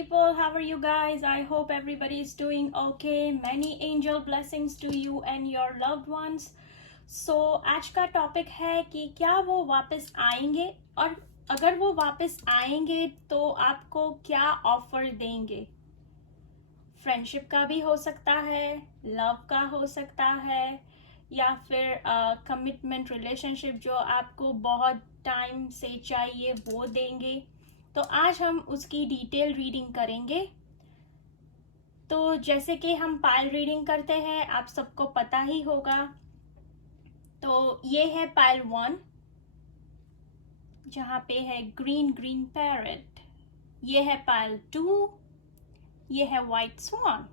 people, how are you guys? I hope everybody is doing okay. Many angel blessings to you and your loved ones. So आज का topic है कि क्या वो वापस आएंगे, और अगर वो वापस आएंगे तो आपको क्या ऑफर देंगे. फ्रेंडशिप का भी हो सकता है, लव का हो सकता है, या फिर कमिटमेंट रिलेशनशिप जो आपको बहुत टाइम से चाहिए वो देंगे. तो आज हम उसकी डिटेल रीडिंग करेंगे. तो जैसे कि हम पाइल रीडिंग करते हैं, आप सबको पता ही होगा. तो ये है पाइल 1, जहाँ पे है ग्रीन ग्रीन पैरेट. ये है पाइल 2, ये है वाइट स्वान.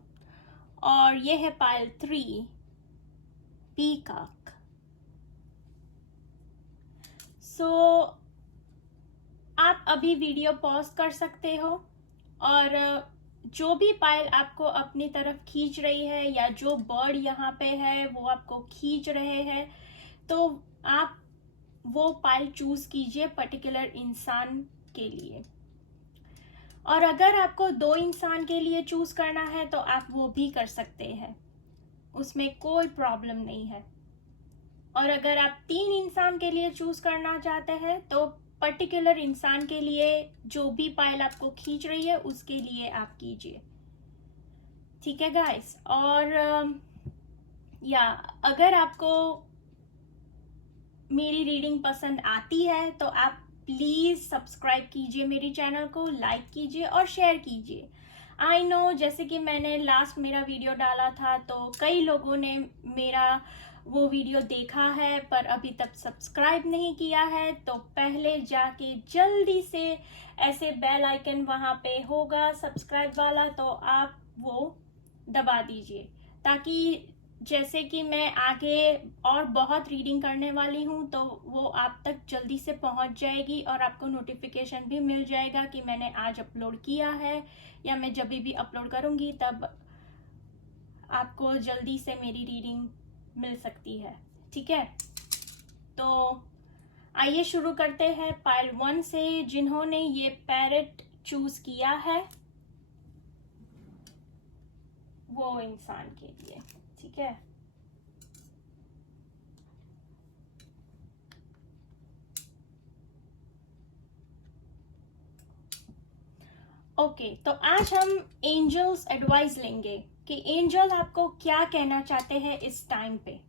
और ये है पाइल 3, पीकॉक. सो आप अभी वीडियो पॉज कर सकते हो, और जो भी पाइल आपको अपनी तरफ खींच रही है या जो बर्ड यहाँ पे है वो आपको खींच रहे हैं, तो आप वो पाइल चूज कीजिए पर्टिकुलर इंसान के लिए. और अगर आपको 2 इंसान के लिए चूज करना है तो आप वो भी कर सकते हैं, उसमें कोई प्रॉब्लम नहीं है. और अगर आप 3 इंसान के लिए चूज करना चाहते हैं तो पर्टिकुलर इंसान के लिए जो भी पाइल आपको खींच रही है उसके लिए आप कीजिए. ठीक है गाइस. और या अगर आपको मेरी रीडिंग पसंद आती है तो आप प्लीज सब्सक्राइब कीजिए मेरी चैनल को, लाइक कीजिए और शेयर कीजिए. आई नो, जैसे कि मैंने लास्ट मेरा वीडियो डाला था तो कई लोगों ने मेरा वो वीडियो देखा है पर अभी तक सब्सक्राइब नहीं किया है, तो पहले जाके जल्दी से ऐसे बेल आइकन वहाँ पे होगा सब्सक्राइब वाला, तो आप वो दबा दीजिए, ताकि जैसे कि मैं आगे और बहुत रीडिंग करने वाली हूँ तो वो आप तक जल्दी से पहुँच जाएगी और आपको नोटिफिकेशन भी मिल जाएगा कि मैंने आज अपलोड किया है, या मैं जब भी अपलोड करूँगी तब आपको जल्दी से मेरी रीडिंग मिल सकती है. ठीक है, तो आइए शुरू करते हैं पाइल 1 से. जिन्होंने ये पैरेट चूज किया है वो इंसान के लिए. ठीक है, ओके. तो आज हम एंजल्स एडवाइस लेंगे कि एंजल आपको क्या कहना चाहते हैं इस टाइम पे.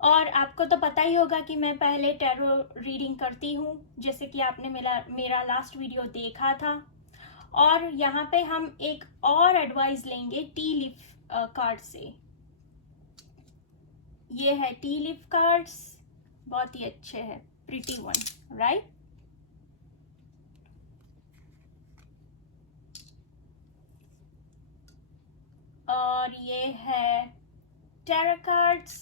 और आपको तो पता ही होगा कि मैं पहले टैरो रीडिंग करती हूँ, जैसे कि आपने मेरा लास्ट वीडियो देखा था. और यहाँ पे हम एक और एडवाइस लेंगे टी लीफ कार्ड से. ये है टी लीफ कार्ड्स, बहुत ही अच्छे हैं, प्रिटी वन, राइट. और ये है टैरो कार्ड्स,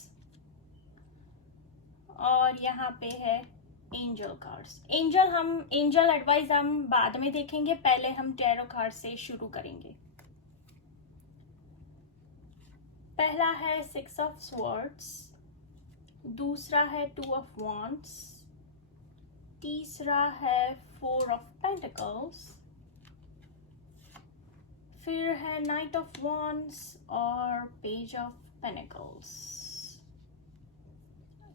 और यहाँ पे है एंजल कार्ड्स. एंजल एडवाइस हम बाद में देखेंगे, पहले हम टैरो कार्ड से शुरू करेंगे. पहला है 6 ऑफ स्वॉर्ड्स, दूसरा है 2 ऑफ वॉन्ड्स, तीसरा है 4 ऑफ पेंटिकल्स, फिर है नाइट ऑफ वॉन्ड्स और पेज ऑफ पेनिकल्स.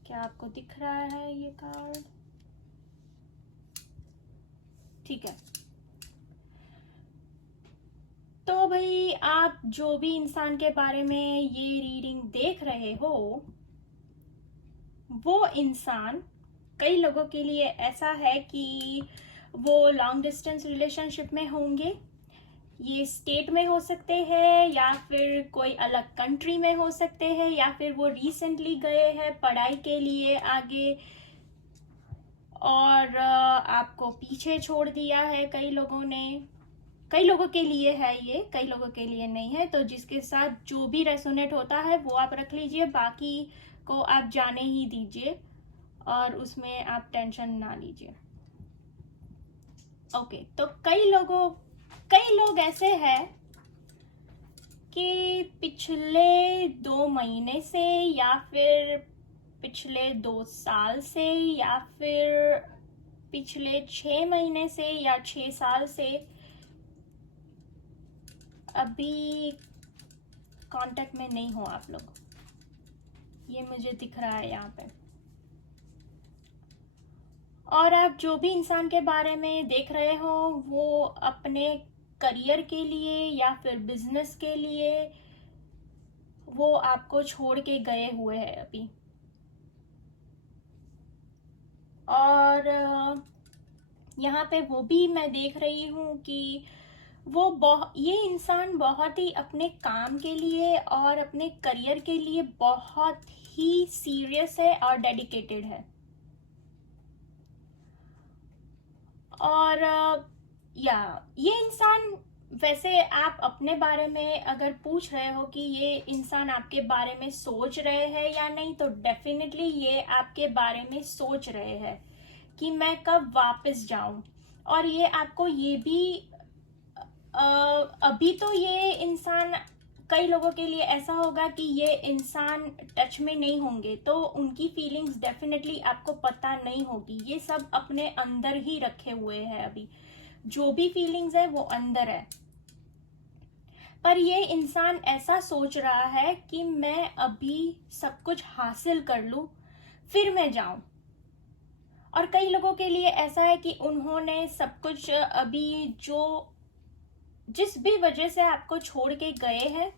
क्या आपको दिख रहा है ये कार्ड? ठीक है. तो भाई, आप जो भी इंसान के बारे में ये रीडिंग देख रहे हो, वो इंसान कई लोगों के लिए ऐसा है कि वो लॉन्ग डिस्टेंस रिलेशनशिप में होंगे. ये स्टेट में हो सकते हैं, या फिर कोई अलग कंट्री में हो सकते हैं, या फिर वो रिसेंटली गए हैं पढ़ाई के लिए आगे और आपको पीछे छोड़ दिया है कई लोगों ने. कई लोगों के लिए है ये, कई लोगों के लिए नहीं है. तो जिसके साथ जो भी रेसोनेट होता है वो आप रख लीजिए, बाकी को आप जाने ही दीजिए और उसमें आप टेंशन ना लीजिए. ओके. तो कई लोग ऐसे हैं कि पिछले 2 महीने से, या फिर पिछले 2 साल से, या फिर पिछले 6 महीने से, या 6 साल से अभी कांटेक्ट में नहीं हो आप लोग, ये मुझे दिख रहा है यहाँ पे। और आप जो भी इंसान के बारे में देख रहे हो वो अपने करियर के लिए या फिर बिजनेस के लिए वो आपको छोड़ के गए हुए हैं अभी। और यहाँ पे वो भी मैं देख रही हूँ कि ये इंसान बहुत ही अपने काम के लिए और अपने करियर के लिए बहुत ही सीरियस है और डेडिकेटेड है। और ये इंसान, वैसे आप अपने बारे में अगर पूछ रहे हो कि ये इंसान आपके बारे में सोच रहे हैं या नहीं, तो डेफिनेटली ये आपके बारे में सोच रहे हैं कि मैं कब वापस जाऊं। और ये आपको ये भी अभी तो ये इंसान, कई लोगों के लिए ऐसा होगा कि ये इंसान टच में नहीं होंगे तो उनकी फीलिंग्स डेफिनेटली आपको पता नहीं होगी। ये सब अपने अंदर ही रखे हुए हैं अभी, जो भी फीलिंग्स है वो अंदर है। पर ये इंसान ऐसा सोच रहा है कि मैं अभी सब कुछ हासिल कर लूं फिर मैं जाऊं। और कई लोगों के लिए ऐसा है कि उन्होंने सब कुछ अभी जिस भी वजह से आपको छोड़ के गए हैं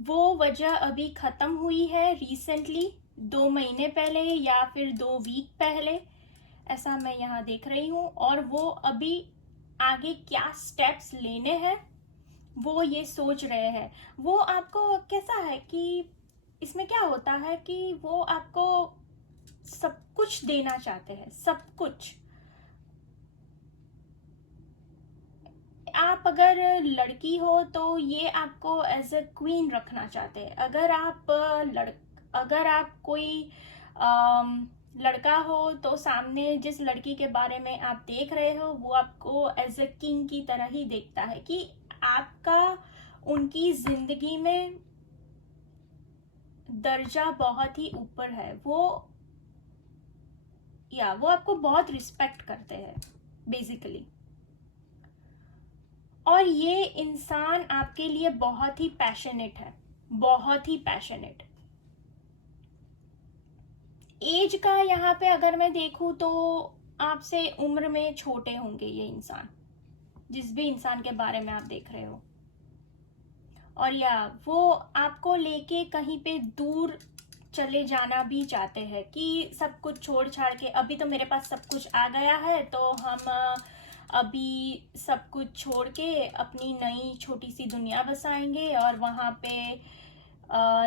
वो वजह अभी खत्म हुई है रिसेंटली, 2 महीने पहले या फिर 2 वीक पहले, ऐसा मैं यहाँ देख रही हूँ। और वो अभी आगे क्या स्टेप्स लेने हैं वो ये सोच रहे हैं। वो आपको कैसा है कि इसमें क्या होता है कि वो आपको सब कुछ देना चाहते हैं, सब कुछ। आप अगर लड़की हो तो ये आपको एज ए क्वीन रखना चाहते हैं। अगर आप कोई लड़का हो तो सामने जिस लड़की के बारे में आप देख रहे हो वो आपको एज ए किंग की तरह ही देखता है कि आपका उनकी जिंदगी में दर्जा बहुत ही ऊपर है। वो आपको बहुत रिस्पेक्ट करते हैं बेसिकली। और ये इंसान आपके लिए बहुत ही पैशनेट है, बहुत ही पैशनेट। एज का यहाँ पे अगर मैं देखूं तो आपसे उम्र में छोटे होंगे ये इंसान, जिस भी इंसान के बारे में आप देख रहे हो। और वो आपको लेके कहीं पे दूर चले जाना भी चाहते हैं कि सब कुछ छोड़ छाड़ के, अभी तो मेरे पास सब कुछ आ गया है तो हम अभी सब कुछ छोड़ के अपनी नई छोटी सी दुनिया बसाएंगे और वहां पे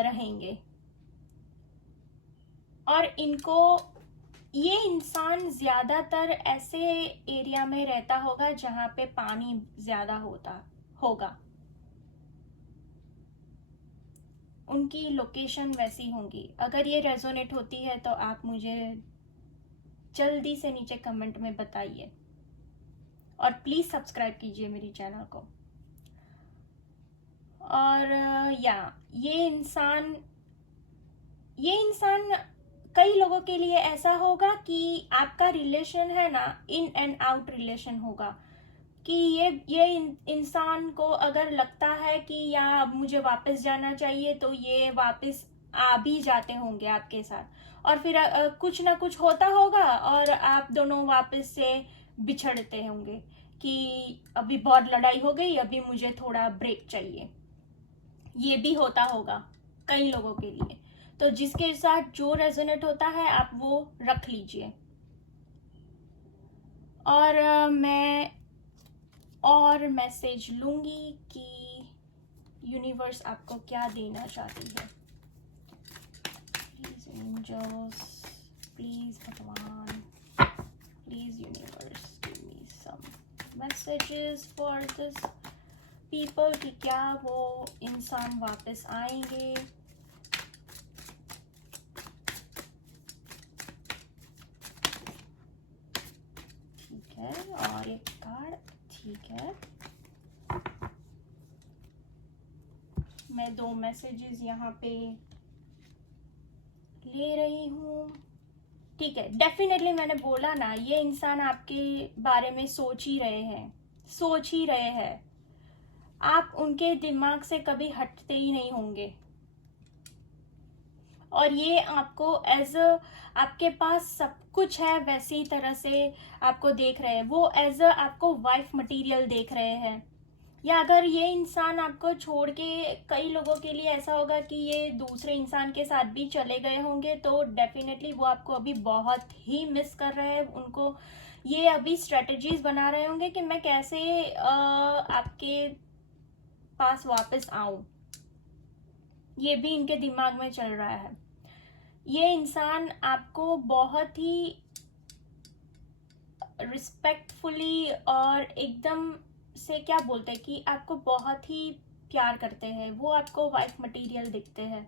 रहेंगे। और ये इंसान ज्यादातर ऐसे एरिया में रहता होगा जहां पे पानी ज्यादा होगा। उनकी लोकेशन वैसी होंगी। अगर ये रेजोनेट होती है तो आप मुझे जल्दी से नीचे कमेंट में बताइए और प्लीज सब्सक्राइब कीजिए मेरी चैनल को। और ये इंसान कई लोगों के लिए ऐसा होगा कि आपका रिलेशन है ना, इन एंड आउट रिलेशन होगा कि ये इंसान को अगर लगता है कि अब मुझे वापस जाना चाहिए तो ये वापस आ भी जाते होंगे आपके साथ। और फिर कुछ ना कुछ होता होगा और आप दोनों वापस से बिछड़ते होंगे कि अभी बहुत लड़ाई हो गई, अभी मुझे थोड़ा ब्रेक चाहिए। ये भी होता होगा कई लोगों के लिए। तो जिसके साथ जो रेजोनेट होता है आप वो रख लीजिए। और मैं और मैसेज लूंगी कि यूनिवर्स आपको क्या देना चाहती है। प्लीज एंजल्स, प्लीज भगवान, please universe give me some messages for this people कि क्या वो इंसान वापस आएंगे। ठीक है, और एक कार्ड, ठीक है। मैं 2 मैसेजेस यहाँ पे ले रही हूँ। ठीक है, डेफिनेटली मैंने बोला ना, ये इंसान आपके बारे में सोच ही रहे हैं। आप उनके दिमाग से कभी हटते ही नहीं होंगे। और ये आपको एज अ, आपके पास सब कुछ है वैसी तरह से आपको देख रहे हैं, वो एज अ आपको वाइफ मटेरियल देख रहे हैं। या अगर ये इंसान आपको छोड़ के, कई लोगों के लिए ऐसा होगा कि ये दूसरे इंसान के साथ भी चले गए होंगे, तो डेफिनेटली वो आपको अभी बहुत ही मिस कर रहे हैं। उनको ये अभी स्ट्रेटजीज बना रहे होंगे कि मैं कैसे आपके पास वापस आऊं, ये भी इनके दिमाग में चल रहा है। ये इंसान आपको बहुत ही रिस्पेक्टफुली और एकदम से क्या बोलते हैं कि आपको बहुत ही प्यार करते हैं, वो आपको वाइफ मटेरियल दिखते हैं।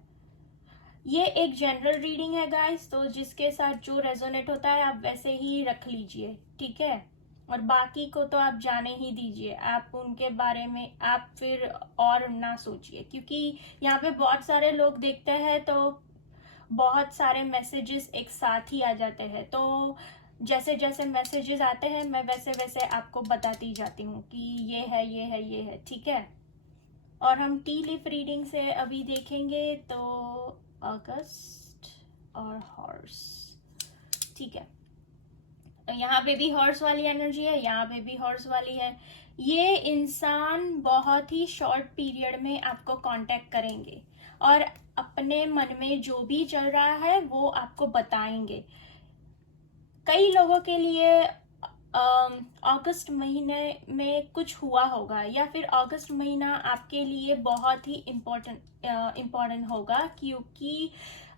ये एक जनरल रीडिंग है गाइस, तो जिसके साथ जो रेजोनेट होता है आप वैसे ही रख लीजिए, ठीक है। और बाकी को तो आप जाने ही दीजिए, आप उनके बारे में आप फिर और ना सोचिए, क्योंकि यहाँ पे बहुत सारे लोग देखते हैं तो बहुत सारे मैसेजेस एक साथ ही आ जाते हैं। तो जैसे जैसे मैसेजेस आते हैं मैं वैसे वैसे आपको बताती जाती हूँ कि ये है ये है ये है, ठीक है। और हम टी लीफ रीडिंग से अभी देखेंगे तो अगस्त और हॉर्स, ठीक है। यहाँ पे भी हॉर्स वाली एनर्जी है, यहाँ पे भी हॉर्स वाली है। ये इंसान बहुत ही शॉर्ट पीरियड में आपको कांटेक्ट करेंगे और अपने मन में जो भी चल रहा है वो आपको बताएंगे। कई लोगों के लिए अगस्त महीने में कुछ हुआ होगा, या फिर अगस्त महीना आपके लिए बहुत ही इम्पोर्टेंट होगा, क्योंकि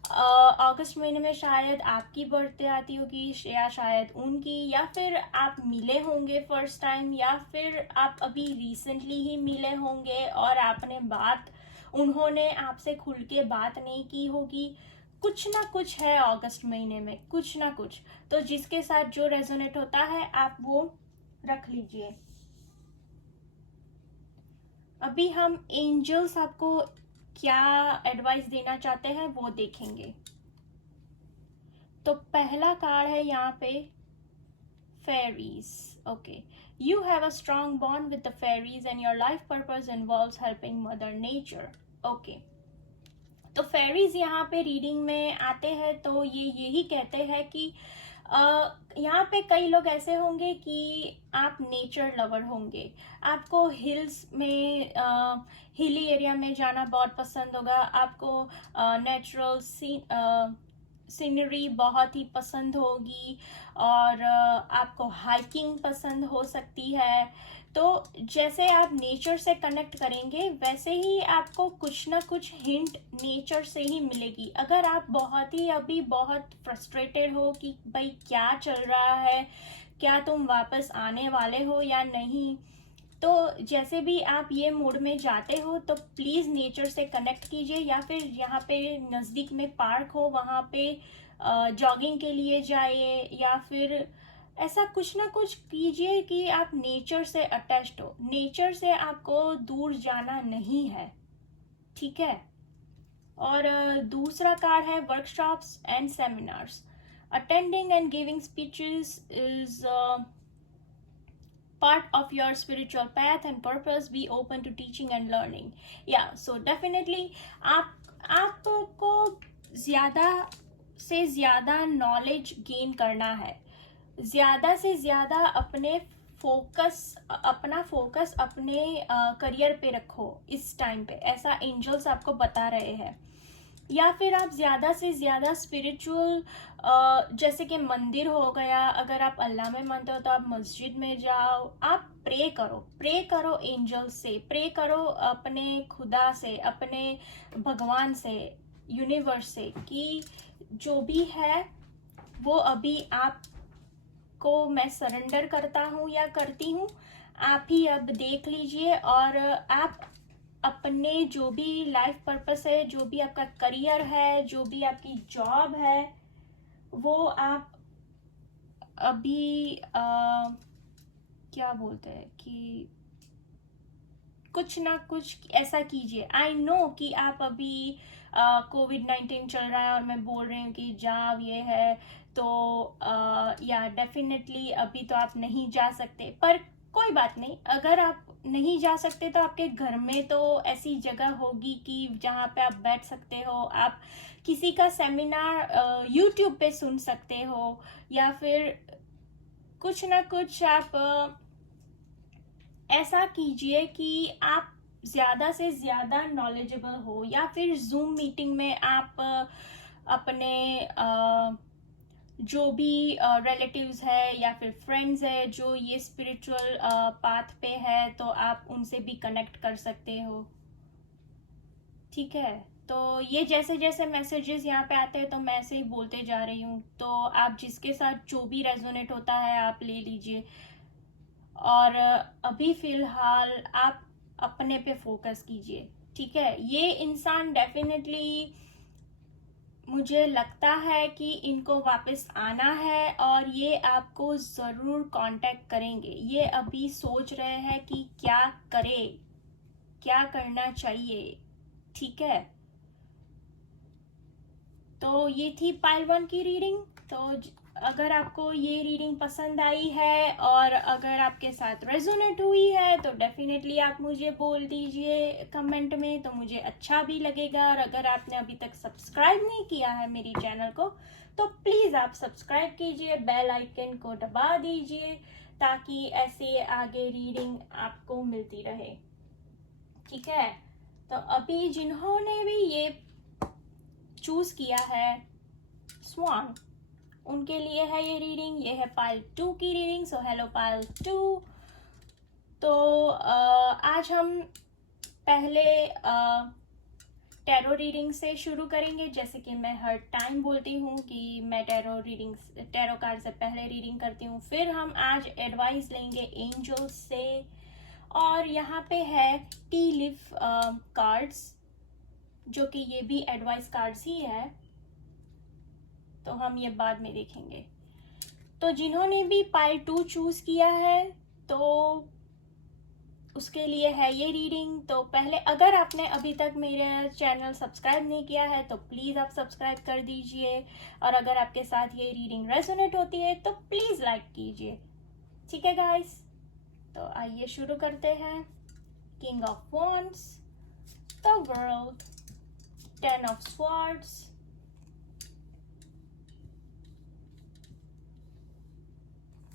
अगस्त महीने में शायद आपकी बर्थडे आती होगी या शायद उनकी, या फिर आप मिले होंगे फर्स्ट टाइम, या फिर आप अभी रिसेंटली ही मिले होंगे और आपने उन्होंने आपसे खुल के बात नहीं की होगी। कुछ ना कुछ है अगस्त महीने में, कुछ ना कुछ। तो जिसके साथ जो रेजोनेट होता है आप वो रख लीजिए। अभी हम एंजल्स आपको क्या एडवाइस देना चाहते हैं वो देखेंगे। तो पहला कार्ड है यहाँ पे fairies. Okay, you have a strong bond with the fairies and your life purpose involves helping mother nature. Okay, तो फेरीज यहाँ पे रीडिंग में आते हैं तो ये यही कहते हैं कि यहाँ पे कई लोग ऐसे होंगे कि आप नेचर लवर होंगे, आपको हिल्स में हिली एरिया में जाना बहुत पसंद होगा, आपको नेचुरल सीनरी बहुत ही पसंद होगी, और आपको हाइकिंग पसंद हो सकती है। तो जैसे आप नेचर से कनेक्ट करेंगे वैसे ही आपको कुछ ना कुछ हिंट नेचर से ही मिलेगी। अगर आप बहुत ही अभी बहुत फ्रस्ट्रेटेड हो कि भाई क्या चल रहा है, क्या तुम वापस आने वाले हो या नहीं, तो जैसे भी आप ये मोड में जाते हो तो प्लीज़ नेचर से कनेक्ट कीजिए, या फिर यहाँ पे नज़दीक में पार्क हो वहाँ पे जॉगिंग के लिए जाइए, या फिर ऐसा कुछ ना कुछ कीजिए कि आप नेचर से अटैच्ड हो। नेचर से आपको दूर जाना नहीं है, ठीक है। और दूसरा कार्ड है workshops and seminars. Attending and giving speeches is part of your spiritual path and purpose. Be open to teaching and learning. Yeah, so definitely आपको ज्यादा से ज्यादा नॉलेज गेन करना है, ज्यादा से ज्यादा अपना फोकस अपने करियर पे रखो इस टाइम पे, ऐसा एंजल्स आपको बता रहे हैं। या फिर आप ज़्यादा से ज़्यादा स्पिरिचुअल, जैसे कि मंदिर हो गया, अगर आप अल्लाह में मानते हो तो आप मस्जिद में जाओ, आप प्रे करो एंजल से, प्रे करो अपने खुदा से, अपने भगवान से, यूनिवर्स से, कि जो भी है वो अभी आपको मैं सरेंडर करता हूँ या करती हूँ, आप ही अब देख लीजिए। और आप अपने जो भी लाइफ पर्पस है, जो भी आपका करियर है, जो भी आपकी जॉब है, वो आप अभी क्या बोलते हैं कि कुछ ना कुछ ऐसा कीजिए। आई नो कि आप अभी कोविड-19 चल रहा है और मैं बोल रही हूँ कि जाओ ये है, तो या डेफिनेटली अभी तो आप नहीं जा सकते, पर कोई बात नहीं। अगर आप नहीं जा सकते तो आपके घर में तो ऐसी जगह होगी कि जहाँ पे आप बैठ सकते हो, आप किसी का सेमिनार यूट्यूब पे सुन सकते हो, या फिर कुछ ना कुछ आप ऐसा कीजिए कि आप ज़्यादा से ज़्यादा नॉलेजेबल हो, या फिर जूम मीटिंग में आप अपने जो भी रिलेटिव्स है या फिर फ्रेंड्स है जो ये स्पिरिचुअल पाथ पे है, तो आप उनसे भी कनेक्ट कर सकते हो। ठीक है, तो ये जैसे जैसे मैसेजेस यहाँ पे आते हैं तो मैं ऐसे ही बोलते जा रही हूँ, तो आप जिसके साथ जो भी रेजोनेट होता है आप ले लीजिए। और अभी फिलहाल आप अपने पे फोकस कीजिए। ठीक है, ये इंसान डेफिनेटली मुझे लगता है कि इनको वापस आना है और ये आपको ज़रूर कांटेक्ट करेंगे। ये अभी सोच रहे हैं कि क्या करे, क्या करना चाहिए। ठीक है, तो ये थी पाइल 1 की रीडिंग। तो अगर आपको ये रीडिंग पसंद आई है और अगर आपके साथ रेजोनेट हुई है तो डेफिनेटली आप मुझे बोल दीजिए कमेंट में, तो मुझे अच्छा भी लगेगा। और अगर आपने अभी तक सब्सक्राइब नहीं किया है मेरी चैनल को तो प्लीज़ आप सब्सक्राइब कीजिए, बेल आइकन को दबा दीजिए ताकि ऐसे आगे रीडिंग आपको मिलती रहे। ठीक है, तो अभी जिन्होंने भी ये चूज किया है स्वान, उनके लिए है ये रीडिंग। ये है पाइल 2 की रीडिंग। So hello pile 2। तो आज हम पहले टैरो रीडिंग से शुरू करेंगे। जैसे कि मैं हर टाइम बोलती हूँ कि मैं टैरो कार्ड से पहले रीडिंग करती हूँ। फिर हम आज एडवाइस लेंगे एंजल्स से, और यहाँ पे है टी लीफ कार्ड्स, जो कि ये भी एडवाइस कार्ड्स ही है, तो हम ये बाद में देखेंगे। तो जिन्होंने भी पाइल 2 चूज किया है तो उसके लिए है ये रीडिंग। तो पहले अगर आपने अभी तक मेरा चैनल सब्सक्राइब नहीं किया है तो प्लीज़ आप सब्सक्राइब कर दीजिए, और अगर आपके साथ ये रीडिंग रेजोनेट होती है तो प्लीज़ लाइक कीजिए। ठीक है गाइस, तो आइए शुरू करते हैं। King of wands, the world, 10 of swords,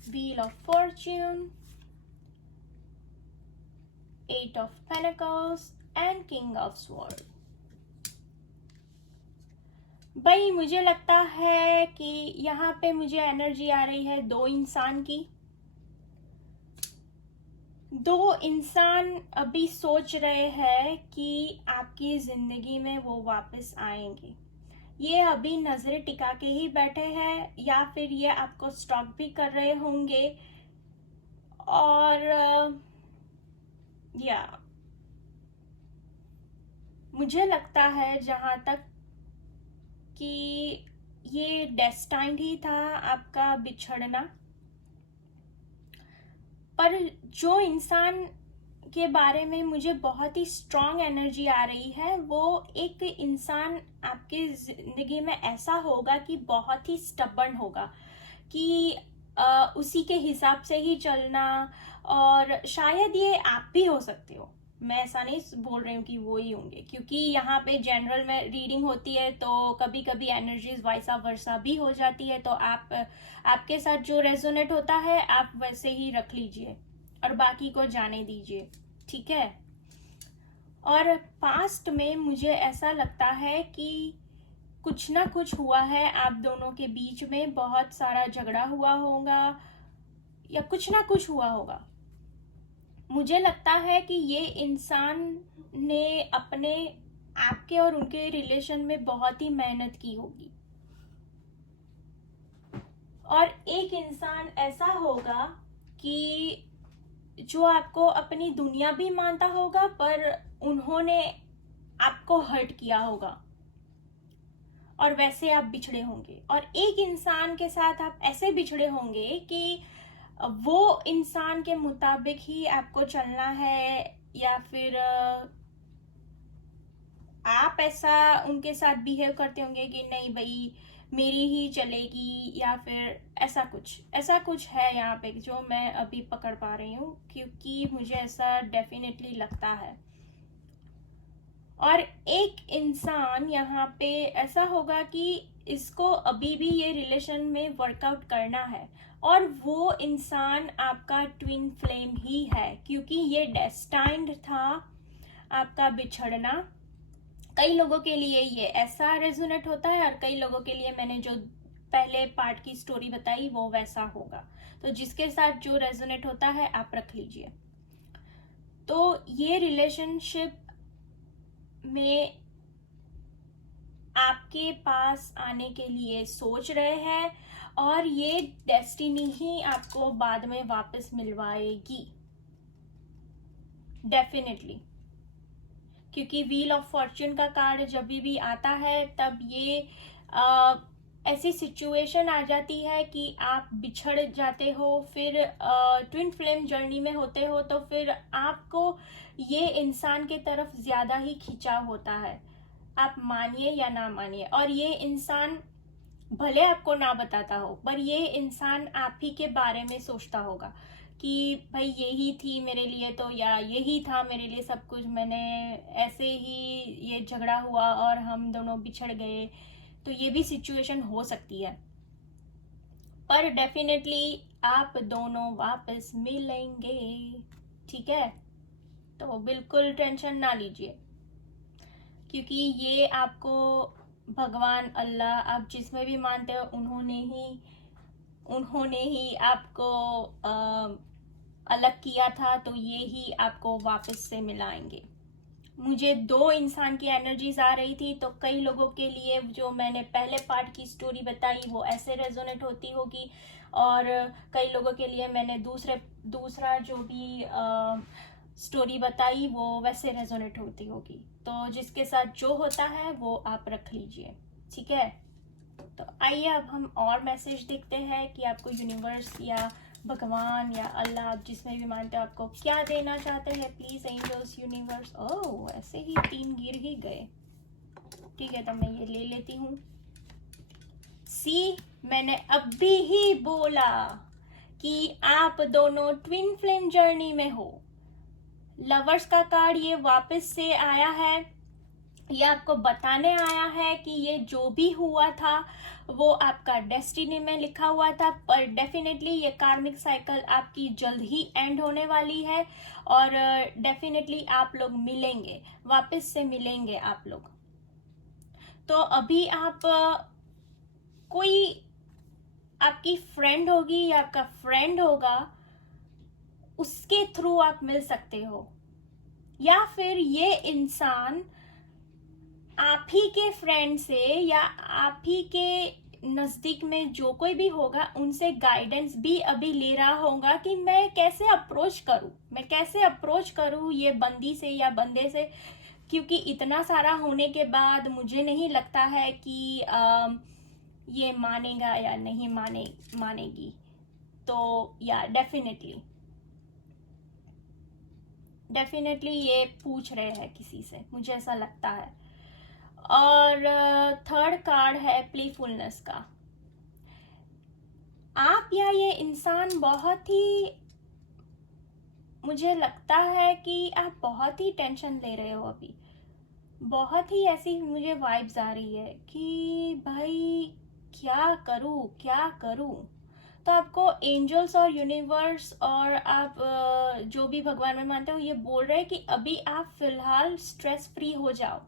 Wheel of Fortune, 8 of Pentacles and King of Swords। भाई मुझे लगता है कि यहाँ पे मुझे एनर्जी आ रही है दो इंसान की। दो इंसान अभी सोच रहे हैं कि आपकी जिंदगी में वो वापस आएंगे। ये अभी नजरें टिका के ही बैठे हैं, या फिर ये आपको स्टॉक भी कर रहे होंगे। और या मुझे लगता है जहां तक कि ये डेस्टाइन्ड ही था आपका बिछड़ना। पर जो इंसान के बारे में मुझे बहुत ही स्ट्रॉन्ग एनर्जी आ रही है, वो एक इंसान आपके जिंदगी में ऐसा होगा कि बहुत ही स्टबर्न होगा, कि उसी के हिसाब से ही चलना। और शायद ये आप भी हो सकते हो, मैं ऐसा नहीं बोल रही हूँ कि वो ही होंगे, क्योंकि यहाँ पे जनरल में रीडिंग होती है तो कभी कभी एनर्जीज वाइसा वर्सा भी हो जाती है। तो आपके साथ जो रेजोनेट होता है आप वैसे ही रख लीजिए और बाकी को जाने दीजिए। ठीक है, और पास्ट में मुझे ऐसा लगता है कि कुछ ना कुछ हुआ है आप दोनों के बीच में, बहुत सारा झगड़ा हुआ होगा या कुछ ना कुछ हुआ होगा। मुझे लगता है कि ये इंसान ने अपने आपके और उनके रिलेशन में बहुत ही मेहनत की होगी, और एक इंसान ऐसा होगा कि जो आपको अपनी दुनिया भी मानता होगा, पर उन्होंने आपको हर्ट किया होगा और वैसे आप बिछड़े होंगे। और एक इंसान के साथ आप ऐसे बिछड़े होंगे कि वो इंसान के मुताबिक ही आपको चलना है, या फिर आप ऐसा उनके साथ बिहेव करते होंगे कि नहीं भाई मेरी ही चलेगी, या फिर ऐसा कुछ है यहाँ पे जो मैं अभी पकड़ पा रही हूँ, क्योंकि मुझे ऐसा डेफिनेटली लगता है। और एक इंसान यहाँ पे ऐसा होगा कि इसको अभी भी ये रिलेशन में वर्कआउट करना है, और वो इंसान आपका ट्विन फ्लेम ही है, क्योंकि ये डेस्टाइन्ड था आपका बिछड़ना। कई लोगों के लिए ये ऐसा रेजोनेट होता है, और कई लोगों के लिए मैंने जो पहले पार्ट की स्टोरी बताई वो वैसा होगा। तो जिसके साथ जो रेजोनेट होता है आप रख लीजिए। तो ये रिलेशनशिप में आपके पास आने के लिए सोच रहे हैं, और ये डेस्टिनी ही आपको बाद में वापस मिलवाएगी डेफिनेटली, क्योंकि व्हील ऑफ फॉर्च्यून का कार्ड जब भी आता है तब ये ऐसी सिचुएशन आ जाती है कि आप बिछड़ जाते हो, फिर ट्विन फ्लेम जर्नी में होते हो, तो फिर आपको ये इंसान के तरफ ज़्यादा ही खिंचाव होता है, आप मानिए या ना मानिए। और ये इंसान भले आपको ना बताता हो, पर ये इंसान आप ही के बारे में सोचता होगा कि भाई यही थी मेरे लिए, तो या यही था मेरे लिए सब कुछ, मैंने ऐसे ही ये झगड़ा हुआ और हम दोनों बिछड़ गए। तो ये भी सिचुएशन हो सकती है, पर डेफिनेटली आप दोनों वापस मिलेंगे, ठीक है। तो बिल्कुल टेंशन ना लीजिए, क्योंकि ये आपको भगवान, अल्लाह, आप जिसमें भी मानते हो, उन्होंने ही आपको अलग किया था, तो ये ही आपको वापस से मिलाएंगे। मुझे 2 इंसान की एनर्जीज आ रही थी, तो कई लोगों के लिए जो मैंने पहले पार्ट की स्टोरी बताई वो ऐसे रेजोनेट होती होगी, और कई लोगों के लिए मैंने दूसरा जो भी स्टोरी बताई वो वैसे रेजोनेट होती होगी। तो जिसके साथ जो होता है वो आप रख लीजिए, ठीक है। तो आइए अब हम और मैसेज देखते हैं कि आपको यूनिवर्स या भगवान या अल्लाह, आप जिसमें भी मानते हो, आपको क्या देना चाहते हैं। Please angels, universe. ओह, ऐसे ही 3 गिर ही गए, ठीक है, तो मैं ये ले लेती हूँ। मैंने अभी ही बोला कि आप दोनों ट्विन फ्लेम जर्नी में हो। लवर्स का कार्ड ये वापस से आया है, ये आपको बताने आया है कि ये जो भी हुआ था वो आपका डेस्टिनी में लिखा हुआ था, पर डेफिनेटली ये कार्मिक साइकिल आपकी जल्द ही एंड होने वाली है, और डेफिनेटली आप लोग मिलेंगे, वापस से मिलेंगे आप लोग। तो अभी आप कोई आपकी फ्रेंड होगी या आपका फ्रेंड होगा, उसके थ्रू आप मिल सकते हो, या फिर ये इंसान आप ही के फ्रेंड से या आप ही के नज़दीक में जो कोई भी होगा उनसे गाइडेंस भी अभी ले रहा होगा कि मैं कैसे अप्रोच करूं ये बंदी से या बंदे से, क्योंकि इतना सारा होने के बाद मुझे नहीं लगता है कि ये मानेगा या नहीं मानेगी। तो या डेफिनेटली ये पूछ रहे हैं किसी से, मुझे ऐसा लगता है। और थर्ड कार्ड है प्लेफुलनेस का। आप या ये इंसान बहुत ही, मुझे लगता है कि आप बहुत ही टेंशन ले रहे हो अभी, बहुत ही ऐसी मुझे वाइब्स आ रही है कि भाई क्या करूं। तो आपको एंजल्स और यूनिवर्स और आप जो भी भगवान में मानते हो ये बोल रहे हैं कि अभी आप फिलहाल स्ट्रेस फ्री हो जाओ,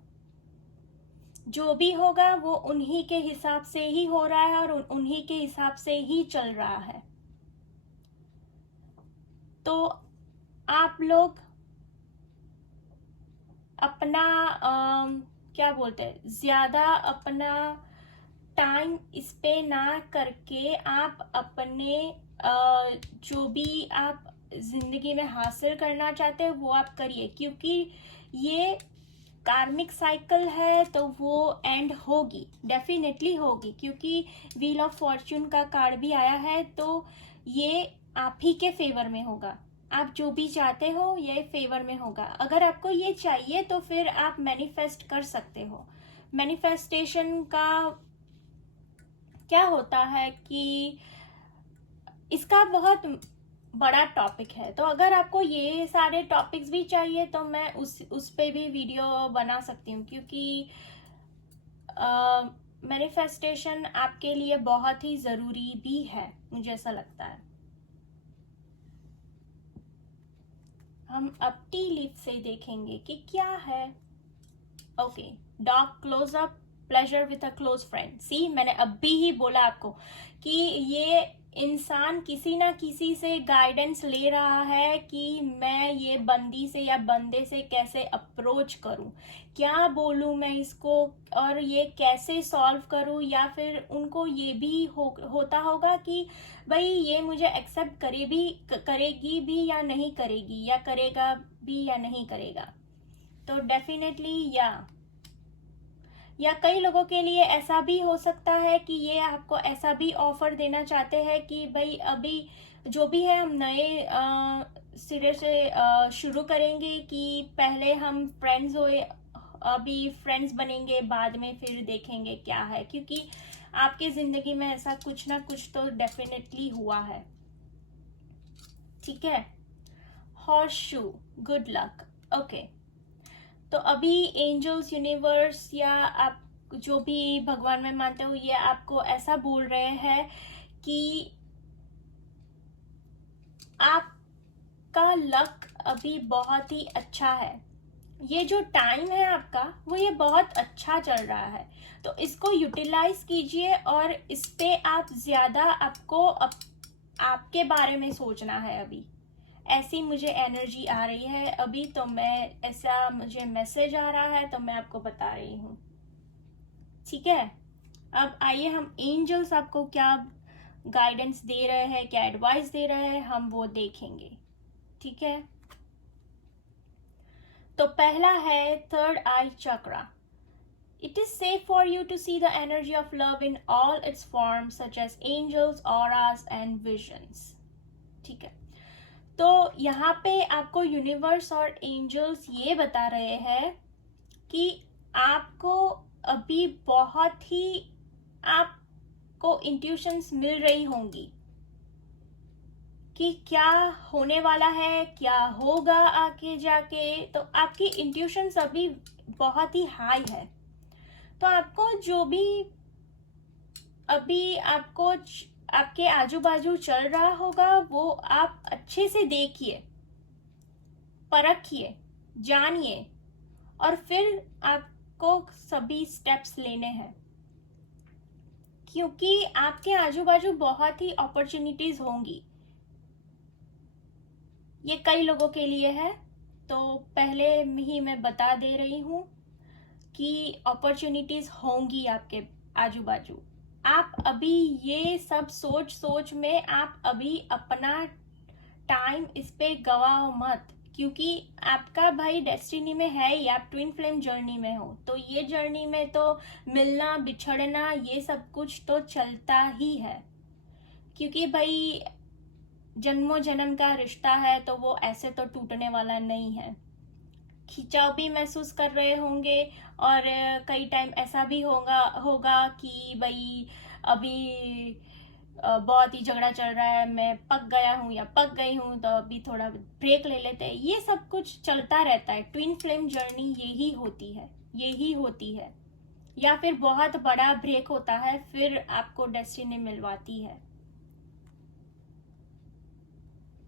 जो भी होगा वो उन्हीं के हिसाब से ही हो रहा है और उन्हीं के हिसाब से ही चल रहा है। तो आप लोग अपना क्या बोलते हैं, ज्यादा अपना टाइम इस पे ना करके आप अपने जो भी आप जिंदगी में हासिल करना चाहते हैं वो आप करिए, क्योंकि ये कार्मिक साइकिल है तो वो एंड होगी, डेफिनेटली होगी, क्योंकि व्हील ऑफ फॉर्च्यून का कार्ड भी आया है, तो ये आप ही के फेवर में होगा। आप जो भी चाहते हो ये फेवर में होगा। अगर आपको ये चाहिए तो फिर आप मैनिफेस्ट कर सकते हो। मैनिफेस्टेशन का क्या होता है कि इसका बहुत बड़ा टॉपिक है, तो अगर आपको ये सारे टॉपिक्स भी चाहिए तो मैं उस पे भी वीडियो बना सकती हूँ, क्योंकि मैनिफेस्टेशन आपके लिए बहुत ही ज़रूरी भी है, मुझे ऐसा लगता है। हम अब टी लीफ से देखेंगे कि क्या है। Okay, dog closeup, pleasure with a close friend. See, मैंने अभी ही बोला आपको कि ये इंसान किसी ना किसी से गाइडेंस ले रहा है कि मैं ये बंदी से या बंदे से कैसे अप्रोच करूं, क्या बोलूं मैं इसको, और ये कैसे सॉल्व करूं। या फिर उनको ये भी होता होगा कि भाई ये मुझे एक्सेप्ट करेगी भी या नहीं करेगी, या करेगा भी या नहीं करेगा। तो डेफिनेटली या कई लोगों के लिए ऐसा भी हो सकता है कि ये आपको ऐसा भी ऑफर देना चाहते हैं कि भाई अभी जो भी है हम नए सिरे से शुरू करेंगे, कि पहले हम फ्रेंड्स हुए, अभी फ्रेंड्स बनेंगे, बाद में फिर देखेंगे क्या है, क्योंकि आपके जिंदगी में ऐसा कुछ ना कुछ तो डेफिनेटली हुआ है। ठीक है, horse shoe, good luck. Okay, तो अभी एंजल्स, यूनिवर्स, या आप जो भी भगवान में मानते हो, ये आपको ऐसा बोल रहे हैं कि आपका लक अभी बहुत ही अच्छा है। ये जो टाइम है आपका, वो ये बहुत अच्छा चल रहा है, तो इसको यूटिलाइज कीजिए, और इस पे आप ज्यादा आपको आपके बारे में सोचना है। अभी ऐसी मुझे एनर्जी आ रही है अभी, तो मैं ऐसा मुझे मैसेज आ रहा है, तो मैं आपको बता रही हूँ। ठीक है, अब आइए हम एंजल्स आपको क्या गाइडेंस दे रहे हैं, क्या एडवाइस दे रहे हैं, हम वो देखेंगे। ठीक है, तो पहला है third I chakra. It is safe for you to see the energy of love in all its forms, such as angels, auras and visions. ठीक है, तो यहाँ पे आपको यूनिवर्स और एंजल्स ये बता रहे हैं कि आपको अभी बहुत ही आपको इंट्यूशंस मिल रही होंगी कि क्या होने वाला है, क्या होगा आगे जाके। तो आपकी इंट्यूशंस अभी बहुत ही हाई है, तो आपको जो भी अभी आपको आपके आजू बाजू चल रहा होगा, वो आप अच्छे से देखिए, परखिए, जानिए, और फिर आपको सभी स्टेप्स लेने हैं, क्योंकि आपके आजू बाजू बहुत ही अपॉर्चुनिटीज होंगी। ये कई लोगों के लिए है, तो पहले ही मैं बता दे रही हूँ कि अपॉर्चुनिटीज होंगी आपके आजू बाजू। आप अभी ये सब सोच में आप अभी अपना टाइम इस पे गवाओ मत, क्योंकि आपका भाई डेस्टिनी में है ही, आप ट्विन फ्लेम जर्नी में हो, तो ये जर्नी में तो मिलना बिछड़ना ये सब कुछ तो चलता ही है, क्योंकि भाई जन्मों जन्म का रिश्ता है, तो वो ऐसे तो टूटने वाला नहीं है। खिंचाव भी महसूस कर रहे होंगे, और कई टाइम ऐसा भी होगा कि भाई अभी बहुत ही झगड़ा चल रहा है, मैं पक गया हूँ या पक गई हूँ, तो अभी थोड़ा ब्रेक ले लेते हैं। ये सब कुछ चलता रहता है, ट्विन फ्लेम जर्नी यही होती है। या फिर बहुत बड़ा ब्रेक होता है, फिर आपको डेस्टिनी मिलवाती है।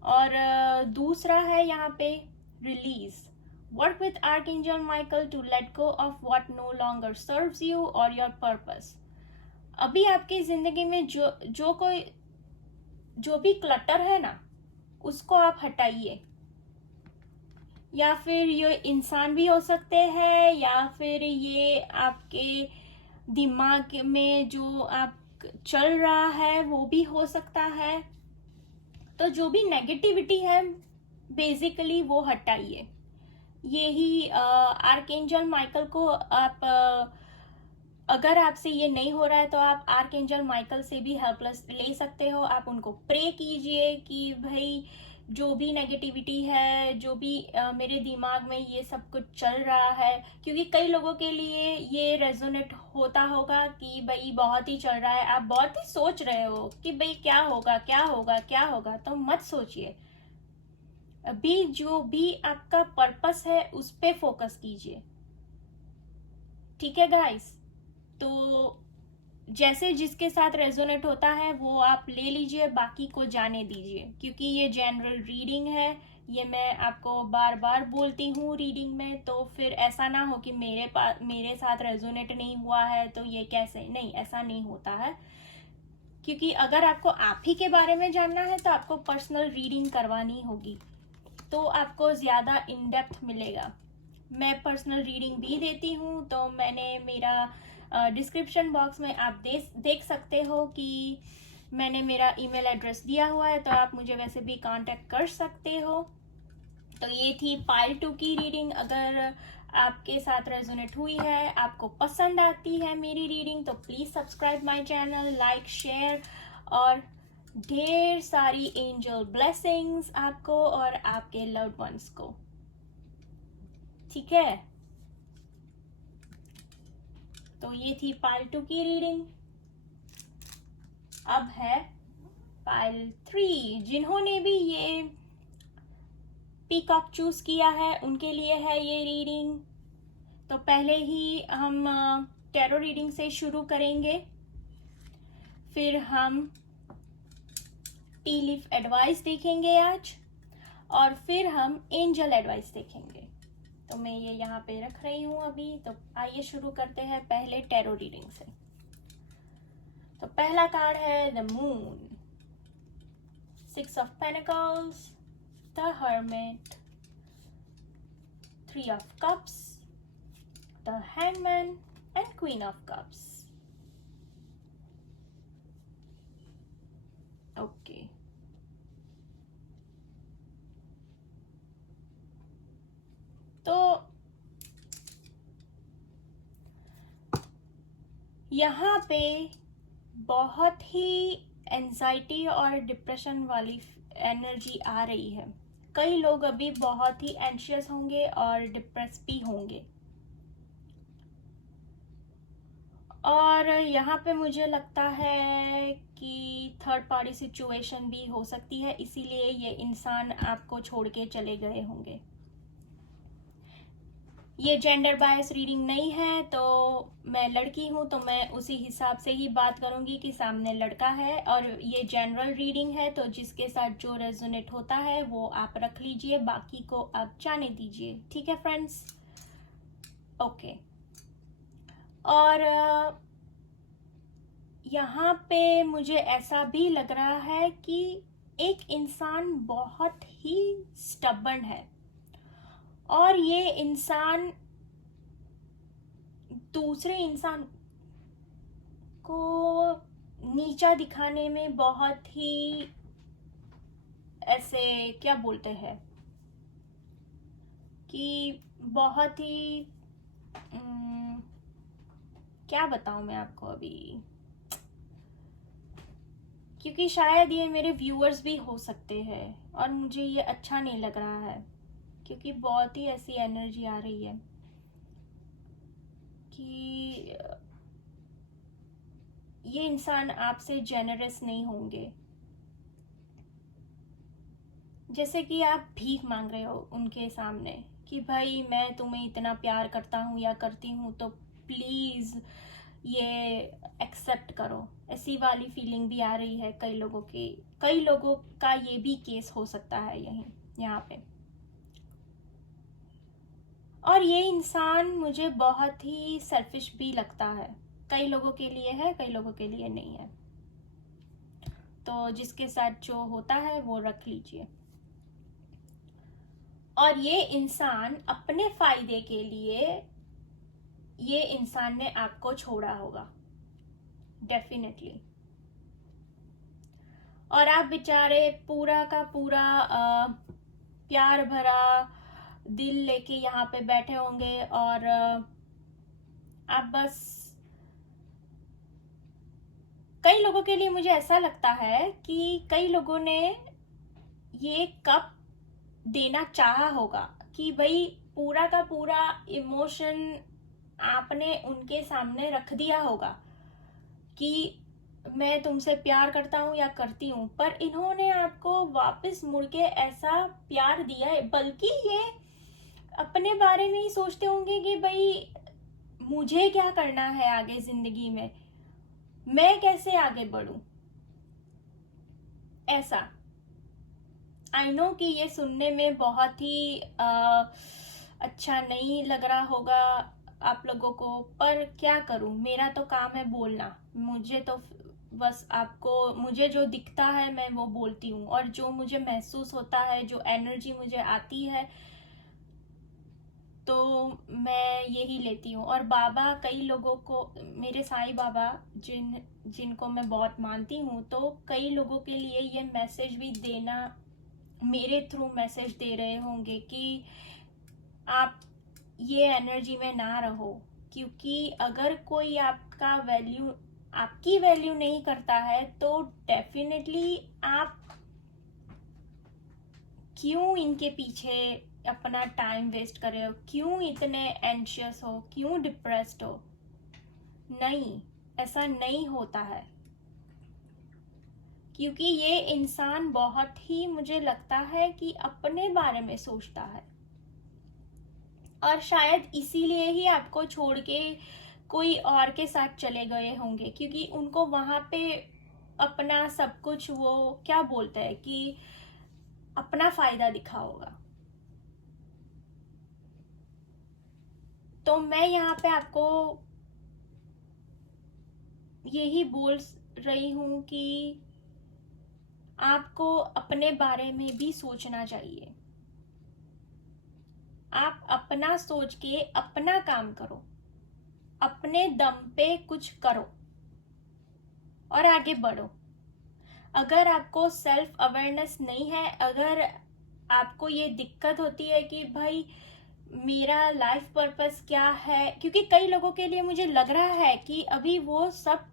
और दूसरा है यहाँ पे release. Work with archangel Michael to let go of what no longer serves you or your purpose. अभी आपकी जिंदगी में जो भी क्लटर है ना, उसको आप हटाइए। या फिर ये इंसान भी हो सकते हैं, या फिर ये आपके दिमाग में जो आप चल रहा है वो भी हो सकता है। तो जो भी नेगेटिविटी है बेसिकली वो हटाइए। यही आर्कएंजल माइकल को आप अगर आपसे ये नहीं हो रहा है, तो आप आर्कएंजल माइकल से भी हेल्पलेस ले सकते हो। आप उनको प्रे कीजिए कि भाई जो भी नेगेटिविटी है, जो भी मेरे दिमाग में ये सब कुछ चल रहा है, क्योंकि कई लोगों के लिए ये रेजोनेट होता होगा कि भाई बहुत ही चल रहा है, आप बहुत ही सोच रहे हो कि भाई क्या होगा क्या होगा क्या होगा, तो मत सोचिए। अभी जो भी आपका पर्पस है उस पे फोकस कीजिए, ठीक है गाइस। तो जैसे जिसके साथ रेजोनेट होता है वो आप ले लीजिए, बाकी को जाने दीजिए, क्योंकि ये जनरल रीडिंग है। ये मैं आपको बार बार बोलती हूँ रीडिंग में, तो फिर ऐसा ना हो कि मेरे साथ रेजोनेट नहीं हुआ है तो ये कैसे, नहीं, ऐसा नहीं होता है। क्योंकि अगर आपको आप ही के बारे में जानना है तो आपको पर्सनल रीडिंग करवानी होगी, तो आपको ज़्यादा इन डेप्थ मिलेगा। मैं पर्सनल रीडिंग भी देती हूँ, तो मैंने मेरा डिस्क्रिप्शन बॉक्स में आप देख सकते हो कि मैंने मेरा ईमेल एड्रेस दिया हुआ है, तो आप मुझे वैसे भी कांटेक्ट कर सकते हो। तो ये थी पाइल 2 की रीडिंग। अगर आपके साथ रेजोनेट हुई है, आपको पसंद आती है मेरी रीडिंग, तो please subscribe my channel, like, share, और ढेर सारी एंजल ब्लेसिंग्स आपको और आपके लव्ड वंस को, ठीक है। तो ये थी पाइल 2 की रीडिंग। अब है पाइल 3। जिन्होंने भी ये पीकॉक चूज किया है उनके लिए है ये रीडिंग। तो पहले ही हम टैरो रीडिंग से शुरू करेंगे, फिर हम टी लीफ एडवाइस देखेंगे आज, और फिर हम एंजल एडवाइस देखेंगे। तो मैं ये यहाँ पे रख रही हूँ अभी। तो आइए शुरू करते हैं पहले टैरो रीडिंग से। तो पहला कार्ड है the moon, 6 of pentacles, the hermit, 3 of cups, the hangman and queen of cups. Okay, तो यहाँ पे बहुत ही एंजाइटी और डिप्रेशन वाली एनर्जी आ रही है। कई लोग अभी बहुत ही एंशियस होंगे और डिप्रेस भी होंगे, और यहाँ पे मुझे लगता है कि थर्ड पार्टी सिचुएशन भी हो सकती है, इसीलिए ये इंसान आपको छोड़ के चले गए होंगे। ये जेंडर बायस रीडिंग नहीं है, तो मैं लड़की हूँ तो मैं उसी हिसाब से ही बात करूंगी कि सामने लड़का है, और ये जनरल रीडिंग है, तो जिसके साथ जो रेजोनेट होता है वो आप रख लीजिए, बाकी को आप जाने दीजिए, ठीक है फ्रेंड्स। ओके, और यहाँ पे मुझे ऐसा भी लग रहा है कि एक इंसान बहुत ही स्टबर्न है, और ये इंसान दूसरे इंसान को नीचा दिखाने में बहुत ही, ऐसे क्या बोलते हैं कि बहुत ही क्या बताऊं मैं आपको अभी, क्योंकि शायद ये मेरे व्यूअर्स भी हो सकते हैं, और मुझे ये अच्छा नहीं लग रहा है, क्योंकि बहुत ही ऐसी एनर्जी आ रही है कि ये इंसान आपसे जेनरस नहीं होंगे। जैसे कि आप भीख मांग रहे हो उनके सामने कि भाई मैं तुम्हें इतना प्यार करता हूँ या करती हूँ, तो प्लीज़ ये एक्सेप्ट करो, ऐसी वाली फीलिंग भी आ रही है कई लोगों की। कई लोगों का ये भी केस हो सकता है यहाँ पे। और ये इंसान मुझे बहुत ही सेल्फिश भी लगता है, कई लोगों के लिए है, कई लोगों के लिए नहीं है, तो जिसके साथ जो होता है वो रख लीजिए। और ये इंसान अपने फायदे के लिए, ये इंसान ने आपको छोड़ा होगा डेफिनेटली, और आप बेचारे पूरा का पूरा प्यार भरा दिल लेके यहाँ पे बैठे होंगे, और आप बस, कई लोगों के लिए मुझे ऐसा लगता है कि कई लोगों ने ये कब देना चाहा होगा कि भाई पूरा का पूरा इमोशन आपने उनके सामने रख दिया होगा कि मैं तुमसे प्यार करता हूँ या करती हूँ, पर इन्होंने आपको वापस मुड़ के ऐसा प्यार दिया है। बल्कि ये अपने बारे में ही सोचते होंगे कि भाई मुझे क्या करना है आगे जिंदगी में, मैं कैसे आगे बढ़ूं। ऐसा आई नो कि ये सुनने में बहुत ही अच्छा नहीं लग रहा होगा आप लोगों को, पर क्या करूं, मेरा तो काम है बोलना। मुझे तो बस आपको, मुझे जो दिखता है मैं वो बोलती हूँ, और जो मुझे महसूस होता है, जो एनर्जी मुझे आती है, तो मैं यही लेती हूँ। और बाबा कई लोगों को, मेरे साईं बाबा जिनको मैं बहुत मानती हूँ, तो कई लोगों के लिए ये मैसेज भी देना, मेरे थ्रू मैसेज दे रहे होंगे कि आप ये एनर्जी में ना रहो। क्योंकि अगर कोई आपकी वैल्यू नहीं करता है तो डेफिनेटली आप क्यों इनके पीछे अपना टाइम वेस्ट कर रहे हो, क्यों इतने एंशियस हो, क्यों डिप्रेस्ड हो। नहीं, ऐसा नहीं होता है। क्योंकि ये इंसान बहुत ही, मुझे लगता है कि अपने बारे में सोचता है, और शायद इसीलिए ही आपको छोड़ के कोई और के साथ चले गए होंगे, क्योंकि उनको वहां पे अपना सब कुछ, वो क्या बोलते हैं कि अपना फायदा दिखा होगा। तो मैं यहाँ पे आपको यही बोल रही हूं कि आपको अपने बारे में भी सोचना चाहिए। आप अपना सोच के अपना काम करो, अपने दम पे कुछ करो और आगे बढ़ो। अगर आपको सेल्फ अवेयरनेस नहीं है, अगर आपको ये दिक्कत होती है कि भाई मेरा लाइफ पर्पस क्या है, क्योंकि कई लोगों के लिए मुझे लग रहा है कि अभी वो सब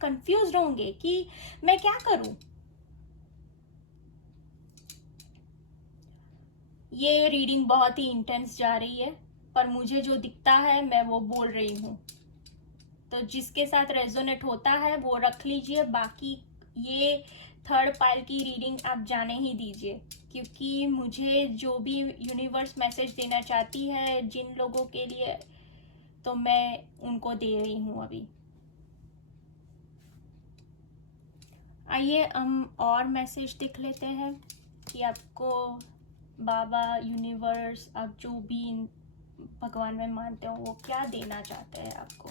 कंफ्यूज होंगे कि मैं क्या करूं। ये रीडिंग बहुत ही इंटेंस जा रही है, पर मुझे जो दिखता है मैं वो बोल रही हूँ। तो जिसके साथ रेजोनेट होता है वो रख लीजिए, बाकी ये थर्ड पाइल की रीडिंग आप जाने ही दीजिए। क्योंकि मुझे जो भी यूनिवर्स मैसेज देना चाहती है जिन लोगों के लिए, तो मैं उनको दे रही हूँ अभी। आइए हम और मैसेज देख लेते हैं कि आपको बाबा, यूनिवर्स, आप जो भी भगवान में मानते हो, वो क्या देना चाहते हैं आपको।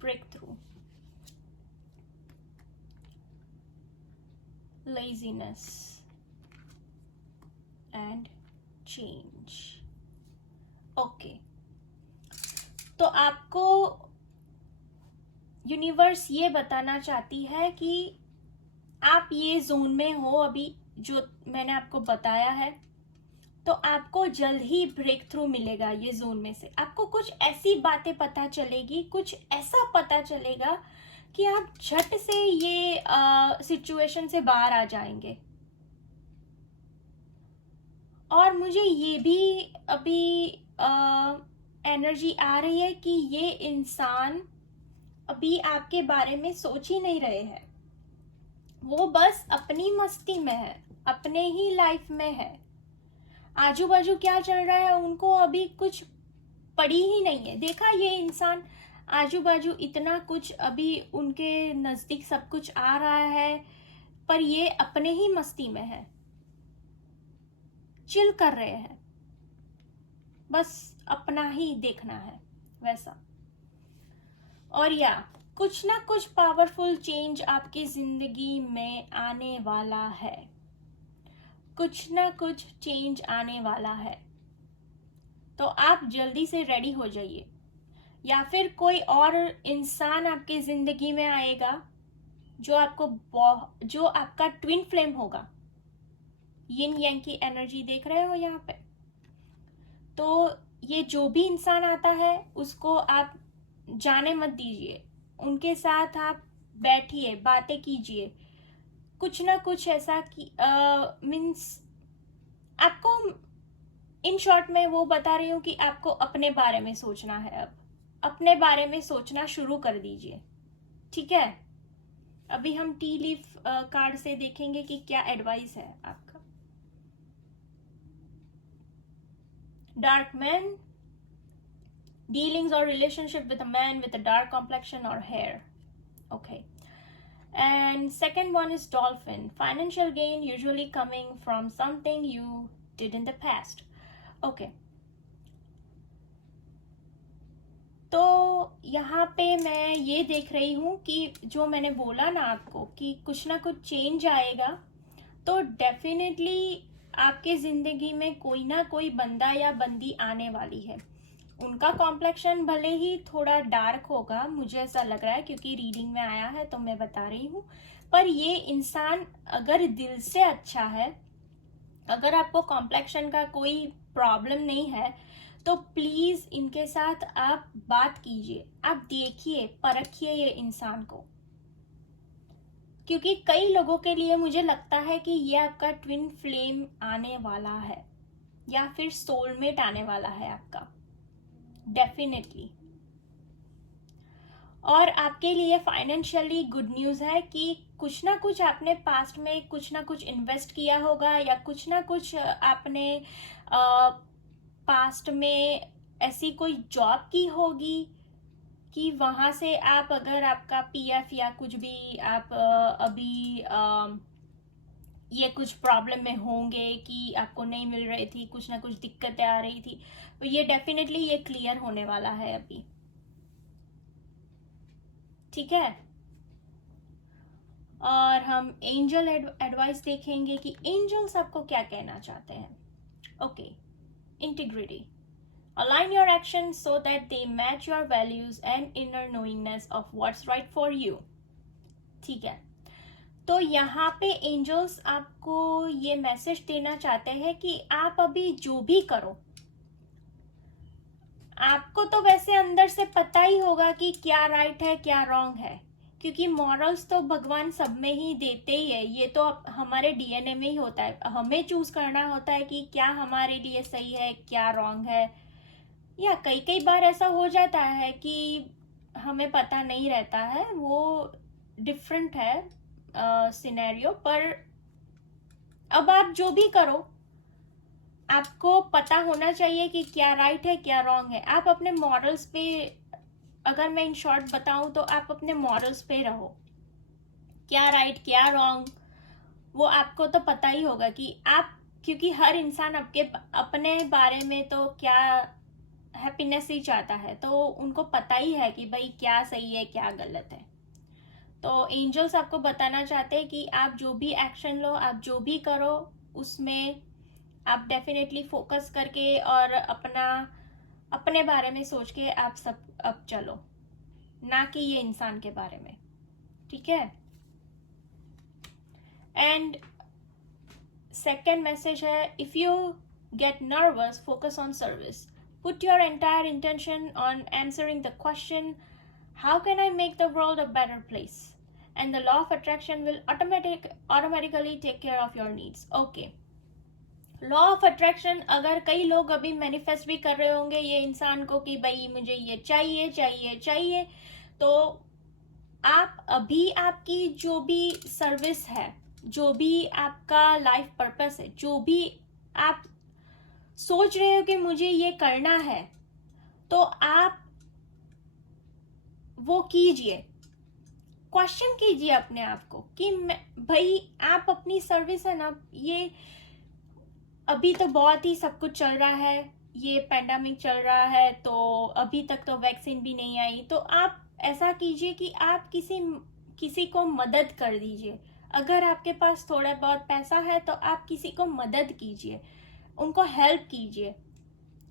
Breakthrough, laziness and change. Okay, तो आपको यूनिवर्स ये बताना चाहती है कि आप ये जोन में हो अभी, जो मैंने आपको बताया है, तो आपको जल्द ही ब्रेक थ्रू मिलेगा। ये जोन में से आपको कुछ ऐसी बातें पता चलेगी, कुछ ऐसा पता चलेगा कि आप झट से ये सिचुएशन से बाहर आ जाएंगे। और मुझे ये भी अभी एनर्जी आ रही है कि ये इंसान अभी आपके बारे में सोच ही नहीं रहे हैं, वो बस अपनी मस्ती में है, अपने ही लाइफ में है। आजू बाजू क्या चल रहा है उनको अभी कुछ पड़ी ही नहीं है। देखा, ये इंसान आजू बाजू इतना कुछ, अभी उनके नजदीक सब कुछ आ रहा है, पर ये अपने ही मस्ती में है, चिल कर रहे हैं, बस अपना ही देखना है वैसा। और या कुछ ना कुछ पावरफुल चेंज आपकी जिंदगी में आने वाला है, कुछ ना कुछ चेंज आने वाला है। तो आप जल्दी से रेडी हो जाइए। या फिर कोई और इंसान आपकी जिंदगी में आएगा जो जो आपका ट्विन फ्लेम होगा। यिन यांग की एनर्जी देख रहे हो यहाँ पे। तो ये जो भी इंसान आता है उसको आप जाने मत दीजिए, उनके साथ आप बैठिए, बातें कीजिए, कुछ ना कुछ ऐसा कि मीन्स आपको, इन शॉर्ट में वो बता रही हूँ कि आपको अपने बारे में सोचना है। अब अपने बारे में सोचना शुरू कर दीजिए, ठीक है। अभी हम टी लीफ कार्ड से देखेंगे कि क्या एडवाइस है आपका। Dark man, dealings or relationship with a man with a dark complexion or hair. Okay. And second one is dolphin, financial gain usually coming from something you did in the past. Okay. तो यहाँ पे मैं ये देख रही हूँ कि जो मैंने बोला ना आपको कि कुछ ना कुछ चेंज आएगा, तो डेफिनेटली आपके जिंदगी में कोई ना कोई बंदा या बंदी आने वाली है। उनका कॉम्प्लेक्शन भले ही थोड़ा डार्क होगा, मुझे ऐसा लग रहा है क्योंकि रीडिंग में आया है तो मैं बता रही हूँ, पर ये इंसान अगर दिल से अच्छा है, अगर आपको कॉम्प्लेक्शन का कोई प्रॉब्लम नहीं है, तो प्लीज इनके साथ आप बात कीजिए, आप देखिए, परखिए ये इंसान को। क्योंकि कई लोगों के लिए मुझे लगता है कि ये आपका ट्विन फ्लेम आने वाला है या फिर सोलमेट आने वाला है आपका, डेफिनेटली। और आपके लिए फाइनेंशियली गुड न्यूज है कि कुछ ना कुछ आपने पास्ट में कुछ ना कुछ इन्वेस्ट किया होगा, या कुछ ना कुछ आपने पास्ट में ऐसी कोई जॉब की होगी कि वहां से आप, अगर आपका पीएफ या कुछ भी आप अभी ये कुछ प्रॉब्लम में होंगे कि आपको नहीं मिल रही थी, कुछ ना कुछ दिक्कतें आ रही थी, तो ये डेफिनेटली ये क्लियर होने वाला है अभी, ठीक है। और हम एंजल एडवाइस देखेंगे कि एंजल्स आपको क्या कहना चाहते हैं। Okay, integrity, align your actions so that they match your values and inner knowingness of what's right for you, ठीक है। तो यहाँ पे एंजल्स आपको ये मैसेज देना चाहते हैं कि आप अभी जो भी करो, आपको तो वैसे अंदर से पता ही होगा कि क्या राइट है क्या रॉन्ग है, क्योंकि मॉरल्स तो भगवान सब में ही देते ही है, ये तो हमारे डीएनए में ही होता है। हमें चूज करना होता है कि क्या हमारे लिए सही है क्या रॉन्ग है। या कई कई बार ऐसा हो जाता है कि हमें पता नहीं रहता है, वो डिफरेंट है सिनेरियो, पर अब आप जो भी करो आपको पता होना चाहिए कि क्या राइट है क्या रॉन्ग है। आप अपने मॉरल्स पे, अगर मैं इन शॉर्ट बताऊं तो आप अपने मॉरल्स पे रहो, क्या राइट क्या रॉन्ग वो आपको तो पता ही होगा कि आप, क्योंकि हर इंसान आपके अपने बारे में तो क्या हैप्पीनेस ही चाहता है, तो उनको पता ही है कि भाई क्या सही है क्या गलत है। तो एंजल्स आपको बताना चाहते हैं कि आप जो भी एक्शन लो, आप जो भी करो, उसमें आप डेफिनेटली फोकस करके और अपने बारे में सोच के आप सब अब चलो, ना कि ये इंसान के बारे में, ठीक है। एंड सेकेंड मैसेज है, if you get nervous focus on service, put your entire intention on answering the question, how can I make the world a better place, and the law of attraction will automatically take care of your needs. Okay, law of attraction, अगर कई लोग अभी manifest भी कर रहे होंगे ये इंसान को कि भाई मुझे ये चाहिए चाहिए चाहिए, तो आप अभी आपकी जो भी सर्विस है, जो भी आपका लाइफ पर्पस है, जो भी आप सोच रहे हो कि मुझे ये करना है, तो आप वो कीजिए। क्वेश्चन कीजिए अपने आप को कि भाई आप अपनी सर्विस है ना, ये अभी तो बहुत ही सब कुछ चल रहा है, ये पैंडेमिक चल रहा है, तो अभी तक तो वैक्सीन भी नहीं आई, तो आप ऐसा कीजिए कि आप किसी को मदद कर दीजिए। अगर आपके पास थोड़ा बहुत पैसा है तो आप किसी को मदद कीजिए, उनको हेल्प कीजिए।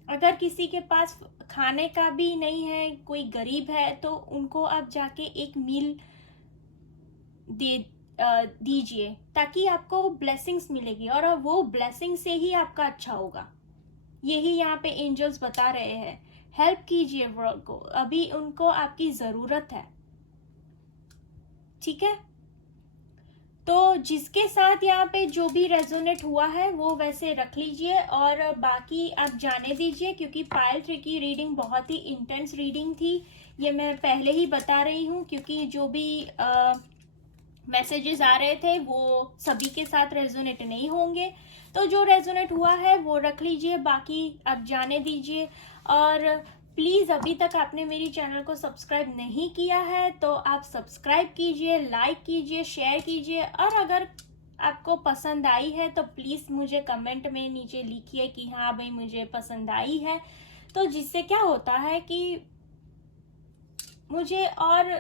अगर किसी के पास खाने का भी नहीं है, कोई गरीब है, तो उनको आप जाके एक मील दे दीजिए, ताकि आपको ब्लेसिंग्स मिलेगी और वो ब्लेसिंग से ही आपका अच्छा होगा। यही यहाँ पे एंजल्स बता रहे हैं। हेल्प कीजिए वर्ल्ड को, अभी उनको आपकी जरूरत है। ठीक है, तो जिसके साथ यहाँ पे जो भी रेजोनेट हुआ है वो वैसे रख लीजिए और बाकी आप जाने दीजिए, क्योंकि पायल 3 की रीडिंग बहुत ही इंटेंस रीडिंग थी। ये मैं पहले ही बता रही हूँ, क्योंकि जो भी मैसेजेस आ रहे थे वो सभी के साथ रेजोनेट नहीं होंगे। तो जो रेजोनेट हुआ है वो रख लीजिए, बाकी आप जाने दीजिए। और प्लीज़ अभी तक आपने मेरी चैनल को सब्सक्राइब नहीं किया है तो आप सब्सक्राइब कीजिए, लाइक कीजिए, शेयर कीजिए। और अगर आपको पसंद आई है तो प्लीज़ मुझे कमेंट में नीचे लिखिए कि हाँ भाई मुझे पसंद आई है। तो जिससे क्या होता है कि मुझे और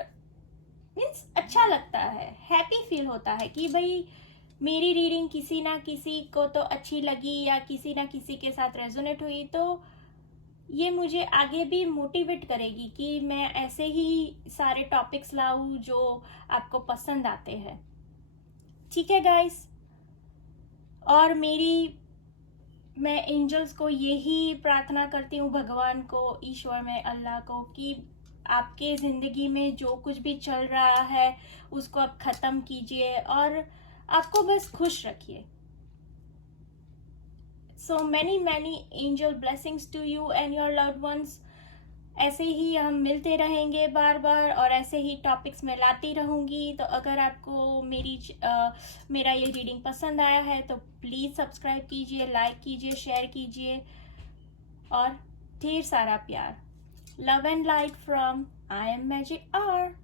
मीन्स अच्छा लगता है, हैप्पी फील होता है कि भाई मेरी रीडिंग किसी ना किसी को तो अच्छी लगी या किसी ना किसी के साथ रेजोनेट हुई। तो ये मुझे आगे भी मोटिवेट करेगी कि मैं ऐसे ही सारे टॉपिक्स लाऊं जो आपको पसंद आते हैं। ठीक है गाइस, और मैं एंजल्स को यही प्रार्थना करती हूँ, भगवान को, ईश्वर में, अल्लाह को, कि आपके ज़िंदगी में जो कुछ भी चल रहा है उसको आप ख़त्म कीजिए और आपको बस खुश रखिए। So many angel blessings to you and your loved ones. ऐसे ही हम मिलते रहेंगे बार बार और ऐसे ही टॉपिक्स में लाती रहूँगी। तो अगर आपको मेरा ये रीडिंग पसंद आया है तो प्लीज़ सब्सक्राइब कीजिए, लाइक कीजिए, शेयर कीजिए और ढेर सारा प्यार। Love and light from I am magic are.